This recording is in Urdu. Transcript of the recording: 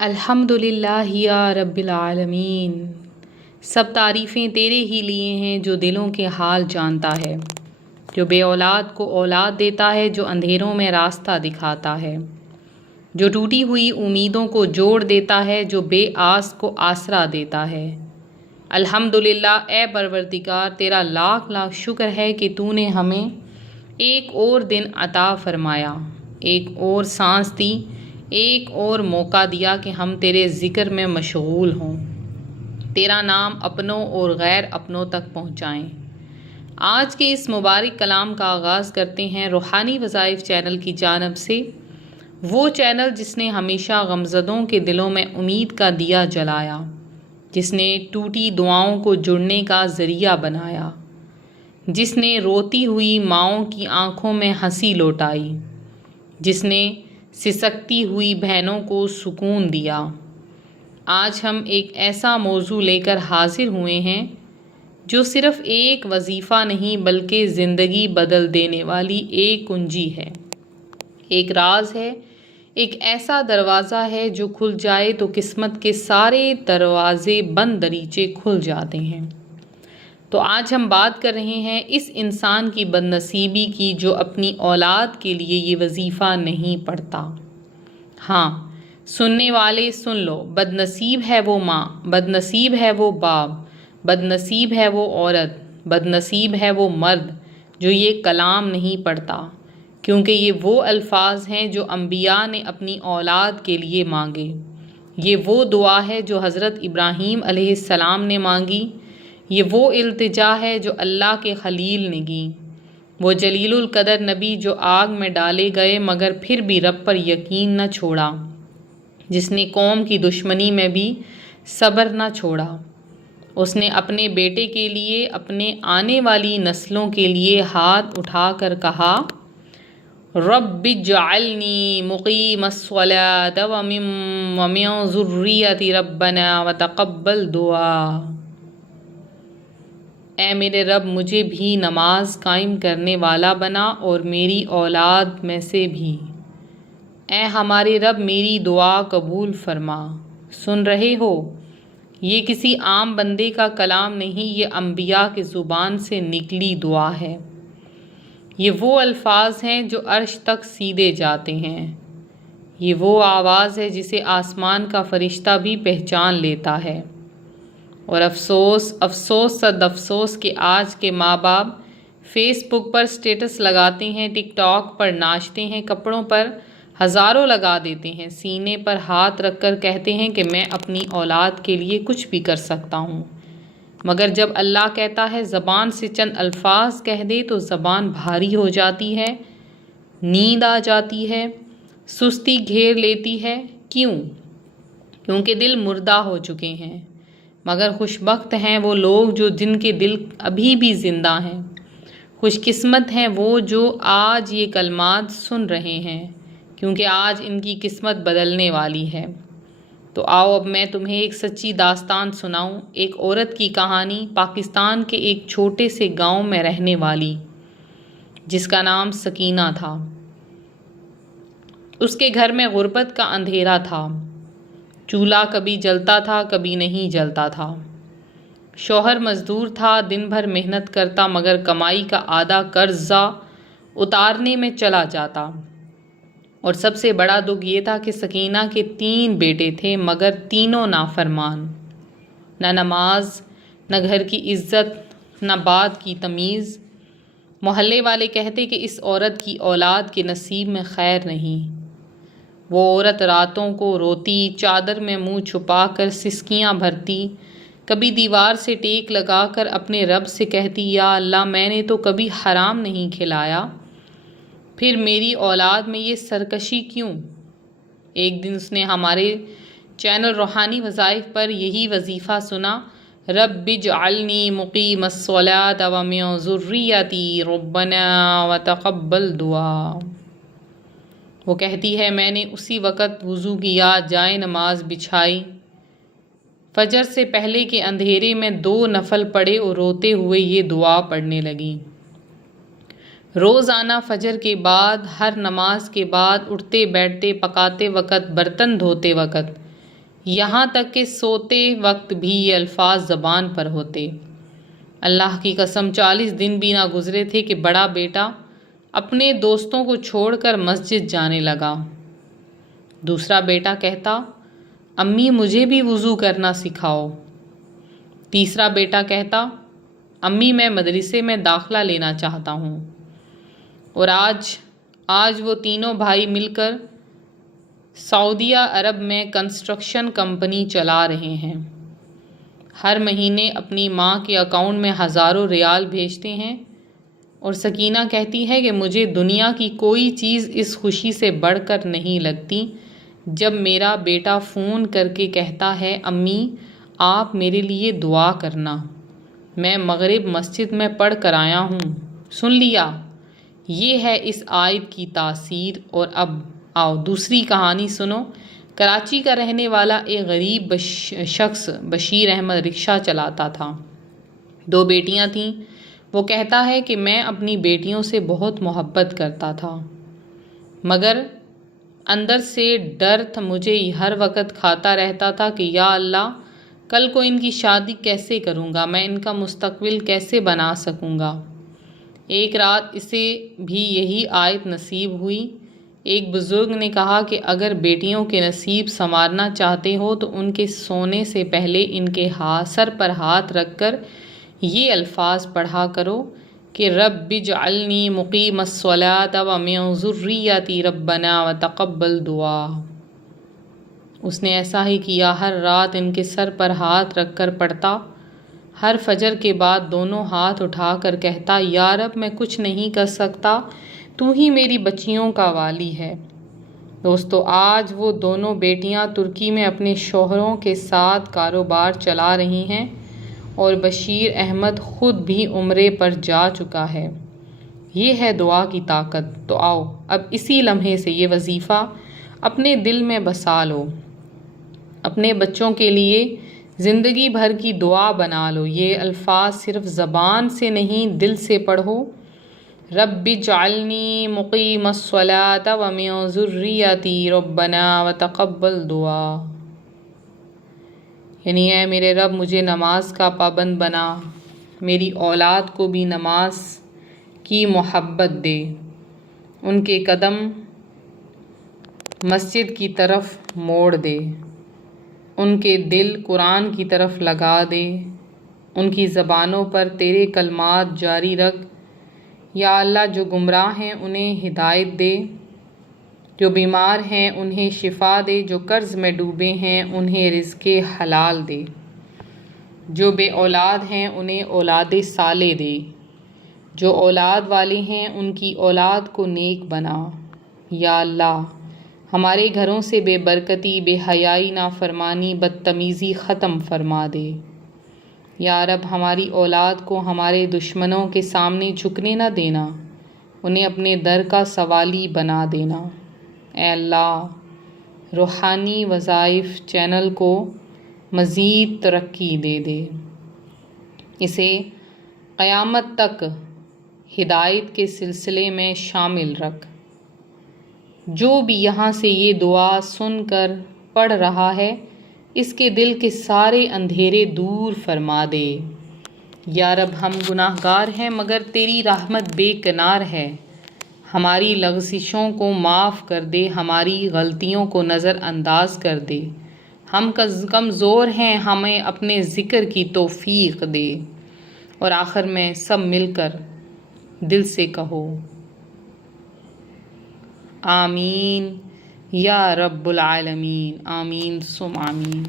الحمدللہ یا رب العالمین، سب تعریفیں تیرے ہی لیے ہیں جو دلوں کے حال جانتا ہے، جو بے اولاد کو اولاد دیتا ہے، جو اندھیروں میں راستہ دکھاتا ہے، جو ٹوٹی ہوئی امیدوں کو جوڑ دیتا ہے، جو بے آس کو آسرا دیتا ہے۔ الحمدللہ اے پروردگار، تیرا لاکھ لاکھ شکر ہے کہ تو نے ہمیں ایک اور دن عطا فرمایا، ایک اور سانس دی، ایک اور موقع دیا کہ ہم تیرے ذکر میں مشغول ہوں، تیرا نام اپنوں اور غیر اپنوں تک پہنچائیں۔ آج کے اس مبارک کلام کا آغاز کرتے ہیں روحانی وظائف چینل کی جانب سے، وہ چینل جس نے ہمیشہ غمزدوں کے دلوں میں امید کا دیا جلایا، جس نے ٹوٹی دعاؤں کو جڑنے کا ذریعہ بنایا، جس نے روتی ہوئی ماؤں کی آنکھوں میں ہنسی لوٹائی، جس نے سسکتی ہوئی بہنوں کو سکون دیا۔ آج ہم ایک ایسا موضوع لے کر حاضر ہوئے ہیں جو صرف ایک وظیفہ نہیں بلکہ زندگی بدل دینے والی ایک کنجی ہے، ایک راز ہے، ایک ایسا دروازہ ہے جو کھل جائے تو قسمت کے سارے دروازے بند دریچے کھل جاتے ہیں۔ تو آج ہم بات کر رہے ہیں اس انسان کی بد نصیبی کی جو اپنی اولاد کے لیے یہ وظیفہ نہیں پڑھتا۔ ہاں، سننے والے سن لو، بد نصیب ہے وہ ماں، بد نصیب ہے وہ باپ، بد نصیب ہے وہ عورت، بد نصیب ہے وہ مرد جو یہ کلام نہیں پڑھتا، کیونکہ یہ وہ الفاظ ہیں جو انبیاء نے اپنی اولاد کے لیے مانگے۔ یہ وہ دعا ہے جو حضرت ابراہیم علیہ السلام نے مانگی، یہ وہ التجا ہے جو اللہ کے خلیل نے کی، وہ جلیل القدر نبی جو آگ میں ڈالے گئے مگر پھر بھی رب پر یقین نہ چھوڑا، جس نے قوم کی دشمنی میں بھی صبر نہ چھوڑا۔ اس نے اپنے بیٹے کے لیے، اپنے آنے والی نسلوں کے لیے ہاتھ اٹھا کر کہا، رب اجعلنی مقیم الصلاۃ ومن ذریتی ربنا وتقبل دعا۔ اے میرے رب، مجھے بھی نماز قائم کرنے والا بنا اور میری اولاد میں سے بھی۔ اے ہمارے رب، میری دعا قبول فرما۔ سن رہے ہو، یہ کسی عام بندے کا کلام نہیں، یہ انبیاء کی زبان سے نکلی دعا ہے۔ یہ وہ الفاظ ہیں جو عرش تک سیدھے جاتے ہیں، یہ وہ آواز ہے جسے آسمان کا فرشتہ بھی پہچان لیتا ہے۔ اور افسوس افسوس صد افسوس کہ آج کے ماں باپ فیس بک پر سٹیٹس لگاتے ہیں، ٹک ٹاک پر ناچتے ہیں، کپڑوں پر ہزاروں لگا دیتے ہیں، سینے پر ہاتھ رکھ کر کہتے ہیں کہ میں اپنی اولاد کے لیے کچھ بھی کر سکتا ہوں، مگر جب اللہ کہتا ہے زبان سے چند الفاظ کہہ دے تو زبان بھاری ہو جاتی ہے، نیند آ جاتی ہے، سستی گھیر لیتی ہے۔ کیوں؟ کیونکہ دل مردہ ہو چکے ہیں۔ مگر خوش بخت ہیں وہ لوگ جن کے دل ابھی بھی زندہ ہیں، خوش قسمت ہیں وہ جو آج یہ کلمات سن رہے ہیں، کیونکہ آج ان کی قسمت بدلنے والی ہے۔ تو آؤ اب میں تمہیں ایک سچی داستان سناؤں، ایک عورت کی کہانی، پاکستان کے ایک چھوٹے سے گاؤں میں رہنے والی، جس کا نام سکینہ تھا۔ اس کے گھر میں غربت کا اندھیرا تھا، چولہا کبھی جلتا تھا کبھی نہیں جلتا تھا، شوہر مزدور تھا، دن بھر محنت کرتا مگر کمائی کا آدھا قرضہ اتارنے میں چلا جاتا، اور سب سے بڑا دکھ یہ تھا کہ سکینہ کے 3 بیٹے تھے مگر تینوں نافرمان، نہ نماز، نہ گھر کی عزت، نہ بات کی تمیز۔ محلے والے کہتے کہ اس عورت کی اولاد کے نصیب میں خیر نہیں۔ وہ عورت راتوں کو روتی، چادر میں منہ چھپا کر سسکیاں بھرتی، کبھی دیوار سے ٹیک لگا کر اپنے رب سے کہتی، یا اللہ، میں نے تو کبھی حرام نہیں کھلایا، پھر میری اولاد میں یہ سرکشی کیوں؟ ایک دن اس نے ہمارے چینل روحانی وظائف پر یہی وظیفہ سنا، رب اجعلنی مقیم الصلاۃ ومن ذریتی ربنا وتقبل دعا۔ وہ کہتی ہے، میں نے اسی وقت وضو کیا، جائے نماز بچھائی، فجر سے پہلے کے اندھیرے میں 2 نفل پڑھے اور روتے ہوئے یہ دعا پڑھنے لگی۔ روزانہ فجر کے بعد، ہر نماز کے بعد، اٹھتے بیٹھتے، پکاتے وقت، برتن دھوتے وقت، یہاں تک کہ سوتے وقت بھی یہ الفاظ زبان پر ہوتے۔ اللہ کی قسم 40 دن بھی نہ گزرے تھے کہ بڑا بیٹا اپنے دوستوں کو چھوڑ کر مسجد جانے لگا۔ دوسرا بیٹا کہتا، امی مجھے بھی وضو کرنا سکھاؤ۔ تیسرا بیٹا کہتا، امی میں مدرسے میں داخلہ لینا چاہتا ہوں۔ اور آج وہ تینوں بھائی مل کر سعودیہ عرب میں کنسٹرکشن کمپنی چلا رہے ہیں۔ ہر مہینے اپنی ماں کے اکاؤنٹ میں ہزاروں ریال بھیجتے ہیں، اور سکینہ کہتی ہے کہ مجھے دنیا کی کوئی چیز اس خوشی سے بڑھ کر نہیں لگتی جب میرا بیٹا فون کر کے کہتا ہے، امی آپ میرے لیے دعا کرنا، میں مغرب مسجد میں پڑھ کر آیا ہوں۔ سن لیا؟ یہ ہے اس آیت کی تاثیر۔ اور اب آؤ دوسری کہانی سنو۔ کراچی کا رہنے والا ایک غریب شخص بشیر احمد رکشہ چلاتا تھا۔ 2 بیٹیاں تھیں۔ وہ کہتا ہے کہ میں اپنی بیٹیوں سے بہت محبت کرتا تھا، مگر اندر سے ڈر مجھے ہر وقت کھاتا رہتا تھا کہ یا اللہ کل کو ان کی شادی کیسے کروں گا، میں ان کا مستقبل کیسے بنا سکوں گا۔ ایک رات اسے بھی یہی آیت نصیب ہوئی۔ ایک بزرگ نے کہا کہ اگر بیٹیوں کے نصیب سنوارنا چاہتے ہو تو ان کے سونے سے پہلے ان کے سر پر ہاتھ رکھ کر یہ الفاظ پڑھا کرو کہ رب اجعلنی مقیم الصلاۃ ومن ذریتی ربنا وتقبل دعا۔ اس نے ایسا ہی کیا، ہر رات ان کے سر پر ہاتھ رکھ کر پڑھتا۔ ہر فجر کے بعد دونوں ہاتھ اٹھا کر کہتا، یا رب میں کچھ نہیں کر سکتا، تو ہی میری بچیوں کا والی ہے۔ دوستو آج وہ دونوں بیٹیاں ترکی میں اپنے شوہروں کے ساتھ کاروبار چلا رہی ہیں، اور بشیر احمد خود بھی عمرے پر جا چکا ہے۔ یہ ہے دعا کی طاقت۔ تو آؤ اب اسی لمحے سے یہ وظیفہ اپنے دل میں بسا لو، اپنے بچوں کے لیے زندگی بھر کی دعا بنا لو۔ یہ الفاظ صرف زبان سے نہیں، دل سے پڑھو۔ رب اجعلنی مقیم الصلاۃ ومن ذریتی ربنا وتقبل دعا۔ یعنی اے میرے رب مجھے نماز کا پابند بنا، میری اولاد کو بھی نماز کی محبت دے، ان کے قدم مسجد کی طرف موڑ دے، ان کے دل قرآن کی طرف لگا دے، ان کی زبانوں پر تیرے کلمات جاری رکھ۔ یا اللہ جو گمراہ ہیں انہیں ہدایت دے، جو بیمار ہیں انہیں شفا دے، جو قرض میں ڈوبے ہیں انہیں رزق حلال دے، جو بے اولاد ہیں انہیں اولاد صالح دے، جو اولاد والے ہیں ان کی اولاد کو نیک بنا۔ یا اللہ ہمارے گھروں سے بے برکتی، بے حیائی، نافرمانی، بدتمیزی ختم فرما دے۔ یا رب ہماری اولاد کو ہمارے دشمنوں کے سامنے جھکنے نہ دینا، انہیں اپنے در کا سوالی بنا دینا۔ اے اللہ روحانی وظائف چینل کو مزید ترقی دے دے، اسے قیامت تک ہدایت کے سلسلے میں شامل رکھ۔ جو بھی یہاں سے یہ دعا سن کر پڑھ رہا ہے اس کے دل کے سارے اندھیرے دور فرما دے۔ یا رب ہم گناہ گار ہیں مگر تیری رحمت بے کنار ہے، ہماری لغزشوں کو معاف کر دے، ہماری غلطیوں کو نظر انداز کر دے، ہم کمزور ہیں، ہمیں اپنے ذکر کی توفیق دے۔ اور آخر میں سب مل کر دل سے کہو آمین یا رب العالمین، آمین ثم آمین۔